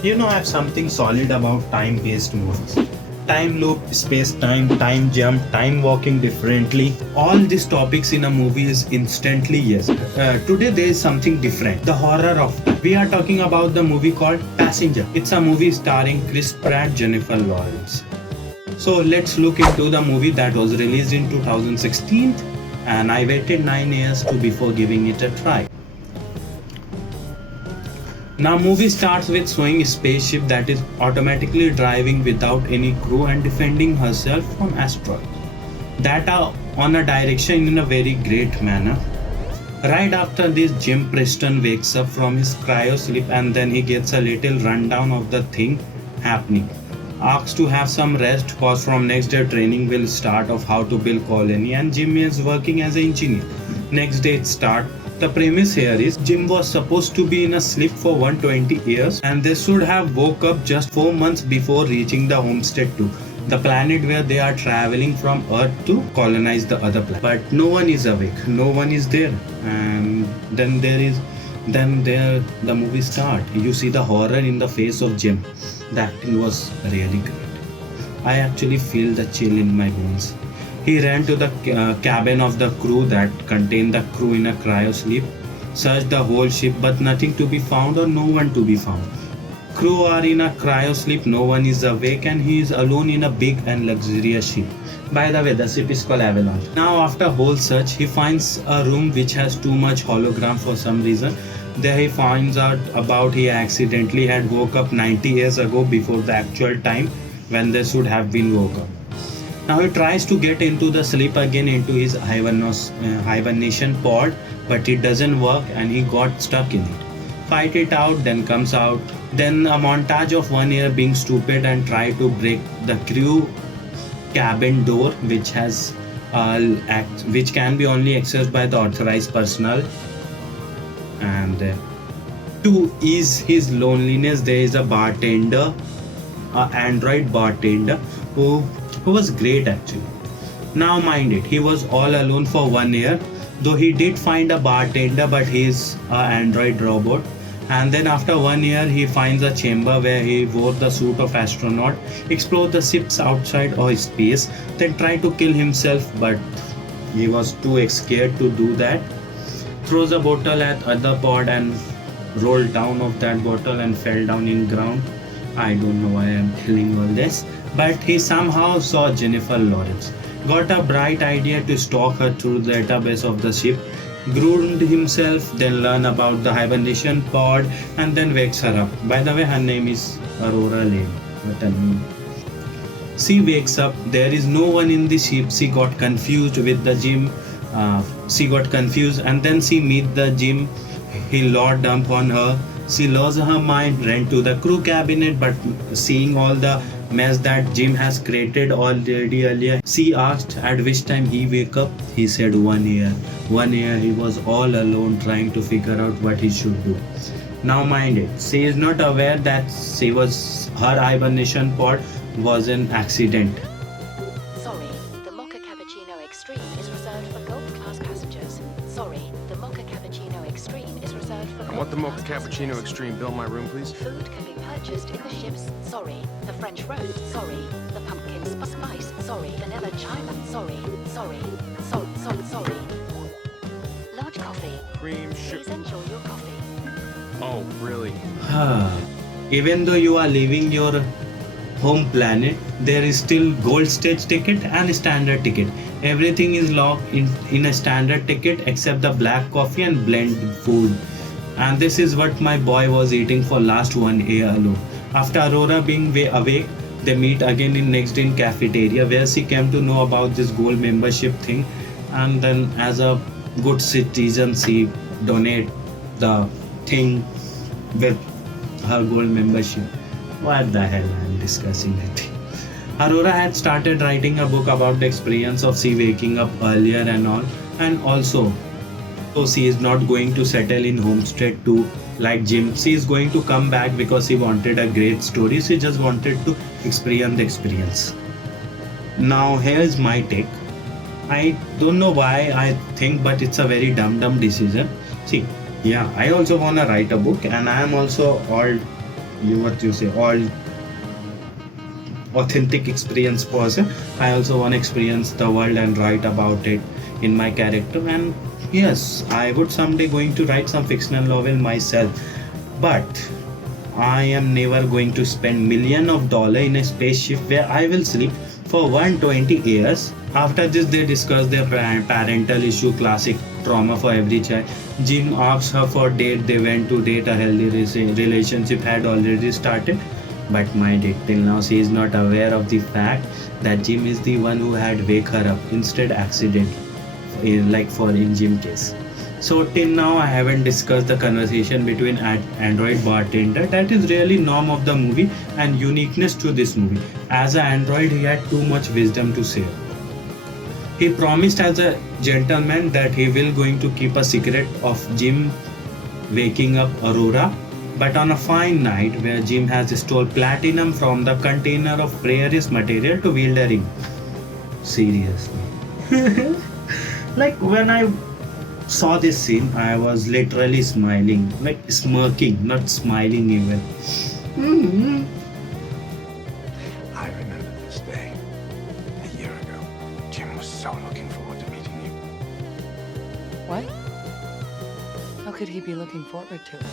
You know, I have something solid about time-based movies. Time loop, space-time, time jump, time walking differently. All these topics in a movie is instantly yes. Today there is something different. The horror of time. We are talking about the movie called Passenger. It's a movie starring Chris Pratt, Jennifer Lawrence. So let's look into the movie that was released in 2016, and I waited 9 years to before giving it a try. Now movie starts with showing a spaceship that is automatically driving without any crew and defending herself from asteroids that are on a direction in a very great manner. Right after this, Jim Preston wakes up from his cryo sleep and then he gets a little rundown of the thing happening. Asks to have some rest cause from next day training will start of how to build colony and Jim is working as an engineer. Next day it start. The premise here is Jim was supposed to be in a sleep for 120 years and they should have woke up just 4 months before reaching the homestead 2, the planet where they are traveling from Earth to colonize the other planet. But no one is awake, no one is there, and then there the movie start. You see the horror in the face of Jim. The acting was really great. I actually feel the chill in my bones. He ran to the cabin of the crew that contained the crew in a cryo sleep, searched the whole ship but nothing to be found or no one to be found. Crew are in a cryo sleep, no one is awake and he is alone in a big and luxurious ship. By the way, the ship is called Avalanche. Now after whole search, he finds a room which has too much hologram for some reason. There he finds out about he accidentally had woke up 90 years ago before the actual time when they should have been woke up. Now he tries to get into the sleep again into his hibernation pod, but it doesn't work and he got stuck in it. Fight it out, then comes out. Then a montage of 1 year being stupid and try to break the crew cabin door, which has which can be only accessed by the authorized personnel. And to ease his loneliness, there is a bartender, an android bartender who was great actually. Now mind it, he was all alone for 1 year, though he did find a bartender, but he's an android robot. And then after 1 year, he finds a chamber where he wore the suit of astronaut, explored the ships outside of space, then tried to kill himself, but he was too scared to do that. Throws a bottle at other pod and rolled down of that bottle and fell down in ground. I don't know why I'm telling all this, but he somehow saw Jennifer Lawrence. Got a bright idea to stalk her through the database of the ship, groomed himself, then learn about the hibernation pod, and then wakes her up. By the way, her name is Aurora Lane. What a name. She wakes up, there is no one in the ship. She got confused with the Jim. She got confused and then she meet the Jim. He law dump on her. She lost her mind, ran to the crew cabinet, but seeing all the mess that Jim has created already earlier, she asked at which time he wake up. He said 1 year. 1 year he was all alone trying to figure out what he should do. Now mind it, she is not aware that her hibernation pod was an accident. Sorry, the Mocha Cappuccino Extreme is reserved for Gold Class passengers. Sorry, the Mocha Cappuccino Extreme is reserved for I want the Gold Mocha Class Cappuccino passengers. Extreme. Bill my room, please. Food can be purchased in the ships. Sorry, the French roast. Sorry, the pumpkin spice. Sorry, vanilla china. Sorry, sorry. Large coffee. Cream Please enjoy your coffee. Oh, really? Even though you are leaving your home planet, there is still gold stage ticket and standard ticket. Everything is locked in a standard ticket except the black coffee and blend food. And this is what my boy was eating for last 1 year alone. After Aurora being awake, they meet again in next in cafeteria where she came to know about this gold membership thing, and then as a good citizen she donate the thing with her gold membership. What the hell I'm discussing it. Aurora had started writing a book about the experience of she waking up earlier and all, and also so she is not going to settle in Homestead 2 like Jim. She is going to come back because she wanted a great story. She just wanted to experience the experience. Now here's my take. I don't know why I think, but it's a very dumb decision. See, yeah, I also wanna write a book and I am also all what you say, all authentic experience person. I also want to experience the world and write about it in my character. And yes, I would someday going to write some fictional novel myself. But I am never going to spend million of dollar in a spaceship where I will sleep for 120 years. After this, they discuss their parental issue, classic trauma for every child. Jim asks her for date. They went to date. A healthy relationship had already started. But my date till now, she is not aware of the fact that Jim is the one who had wake her up instead accident, like for in Jim case. So till now I haven't discussed the conversation between android bartender. That is really norm of the movie and uniqueness to this movie. As an android, he had too much wisdom to share. He promised as a gentleman that he will going to keep a secret of Jim waking up Aurora. But on a fine night where Jim has stole platinum from the container of precious material to wield a ring. Seriously. Like when I saw this scene, I was literally smiling, like smirking, not smiling even. Mhm. I remember this day. A year ago, Jim was so looking forward to meeting you. What? How could he be looking forward to it?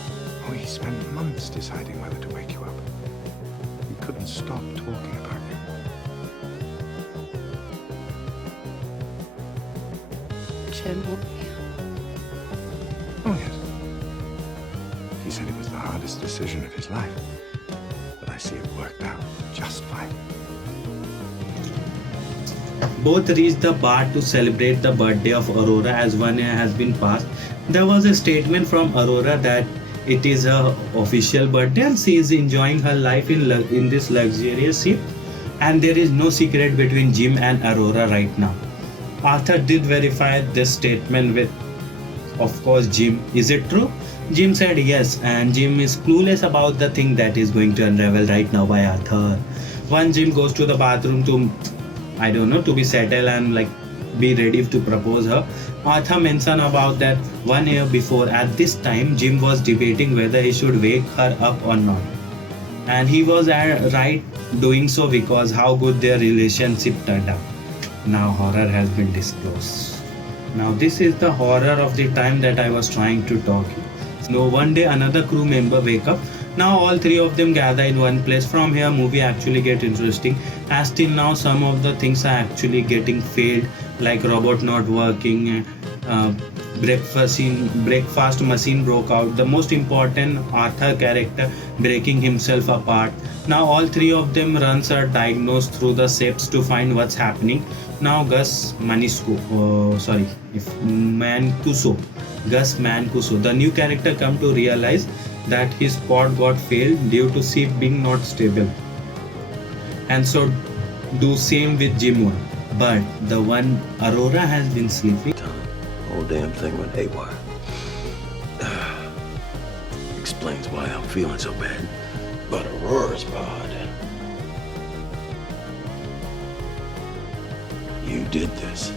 Oh, he spent months deciding whether to wake you up. He couldn't stop talking about you. Jim will be. Oh, yes. He said it was the hardest decision of his life. But I see it worked out just fine. Both reached the bar to celebrate the birthday of Aurora as 1 year has been passed. There was a statement from Aurora that it is her official birthday and she is enjoying her life in this luxurious ship, and there is no secret between Jim and Aurora right now. Arthur did verify this statement with, of course, Jim. Is it true? Jim said yes, and Jim is clueless about the thing that is going to unravel right now by Arthur. Once Jim goes to the bathroom to, I don't know, to be settled and like be ready to propose her, Arthur mentioned about that 1 year before. At this time, Jim was debating whether he should wake her up or not. And he was right doing so because how good their relationship turned out. Now horror has been disclosed. Now this is the horror of the time that I was trying to talk. No, one day another crew member wake up. Now all three of them gather in one place. From here movie actually get interesting. As till now some of the things are actually getting failed, like robot not working, breakfast machine broke out. The most important Arthur character breaking himself apart. Now all three of them runs are diagnosed through the steps to find what's happening. Now Gus Mancuso, the new character, come to realize that his pod got failed due to ship being not stable, and so do same with Jim one. But the one Aurora has been sleeping. Whole damn thing went haywire. Explains why I'm feeling so bad. But Aurora's pod. You did this.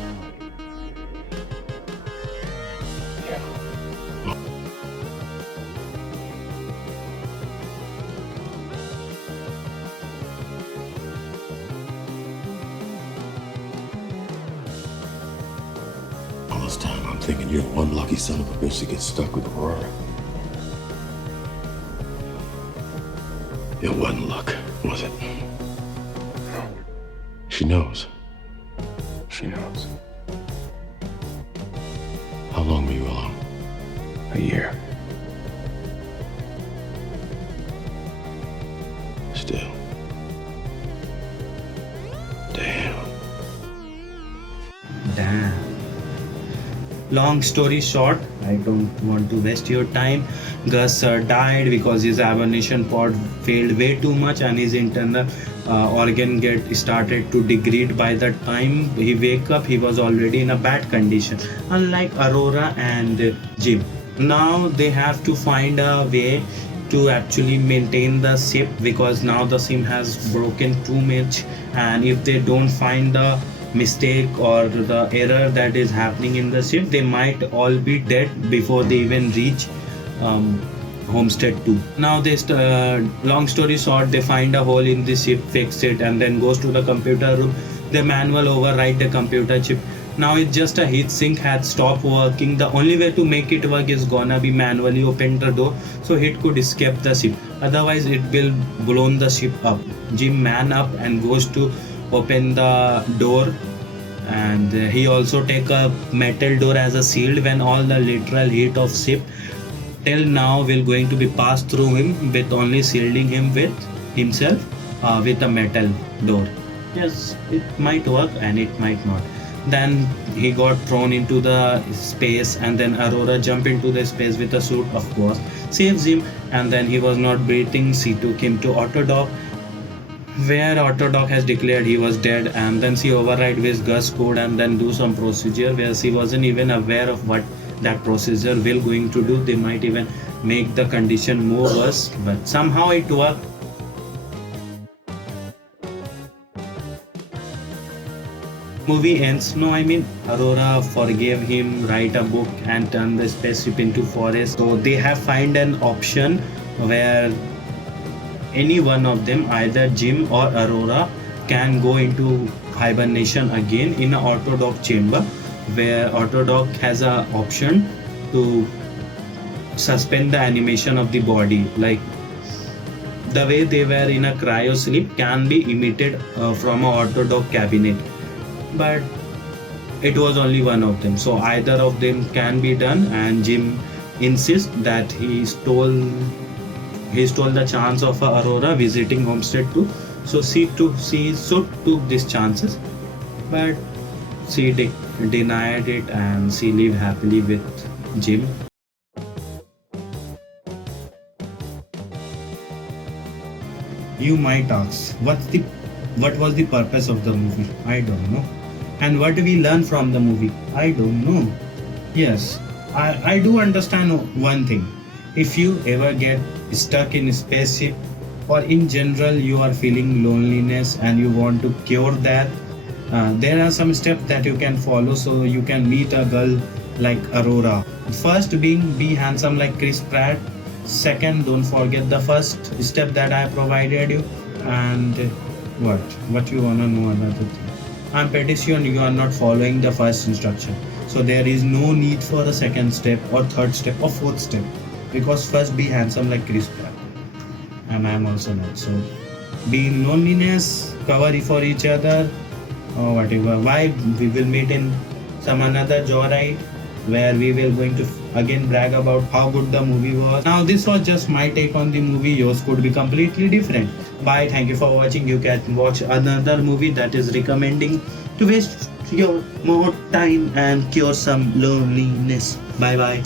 All this time I'm thinking you're the one lucky son of a bitch that gets stuck with Aurora. It wasn't luck, was it? She knows. She knows. How long were you alone? A year. Still. Damn. Damn. Long story short, I don't want to waste your time. Gus died because his abomination pod failed way too much and his internal organ get started to degrade. By the time he wake up, he was already in a bad condition, unlike Aurora and Jim. Now they have to find a way to actually maintain the ship because now the ship has broken too much, and if they don't find the mistake or the error that is happening in the ship, they might all be dead before they even reach Homestead 2. Now this long story short, they find a hole in the ship, fix it, and then goes to the computer room. The manual override the computer chip. Now it's just a heat sink had stopped working. The only way to make it work is gonna be manually open the door so it could escape the ship. Otherwise it will blown the ship up. Jim man up and goes to open the door, and he also take a metal door as a shield when all the literal heat of ship till now will going to be passed through him, with only shielding him with himself with a metal door. Yes, it might work and it might not. Then he got thrown into the space, and then Aurora jumped into the space with a suit, of course, saves him, and then he was not breathing. She took him to Autodoc, where Autodoc has declared he was dead, and then she override with Gus code and then do some procedure where she wasn't even aware of what that procedure will going to do. They might even make the condition more worse, but somehow it worked. Movie ends. No, I mean Aurora forgave him, write a book and turn the spaceship into forest. So they have find an option where any one of them, either Jim or Aurora, can go into hibernation again in an Autodoc chamber, where Autodoc has a option to suspend the animation of the body, like the way they were in a cryo sleep can be emitted from a Autodoc cabinet. But it was only one of them, so either of them can be done, and Jim insists that he stole the chance of Aurora visiting Homestead 2, so she took these chances, but she denied it and she lived happily with Jim. You might ask, what was the purpose of the movie? I don't know. And what do we learn from the movie? I don't know. Yes, I do understand one thing. If you ever get stuck in a spaceship, or in general you are feeling loneliness and you want to cure that, there are some steps that you can follow so you can meet a girl like Aurora. First being, be handsome like Chris Pratt. Second, don't forget the first step that I provided you. And what you wanna know another thing? I'm pretty sure you are not following the first instruction, so there is no need for a second step or third step or fourth step, because first be handsome like Chris Pratt, and I am also not. So be in loneliness, cover for each other, or whatever. Why, we will meet in some another joyride where we will going to again brag about how good the movie was. Now this was just my take on the movie. Yours could be completely different. Bye, thank you for watching. You can watch another movie that is recommending to waste your more time and cure some loneliness. Bye bye.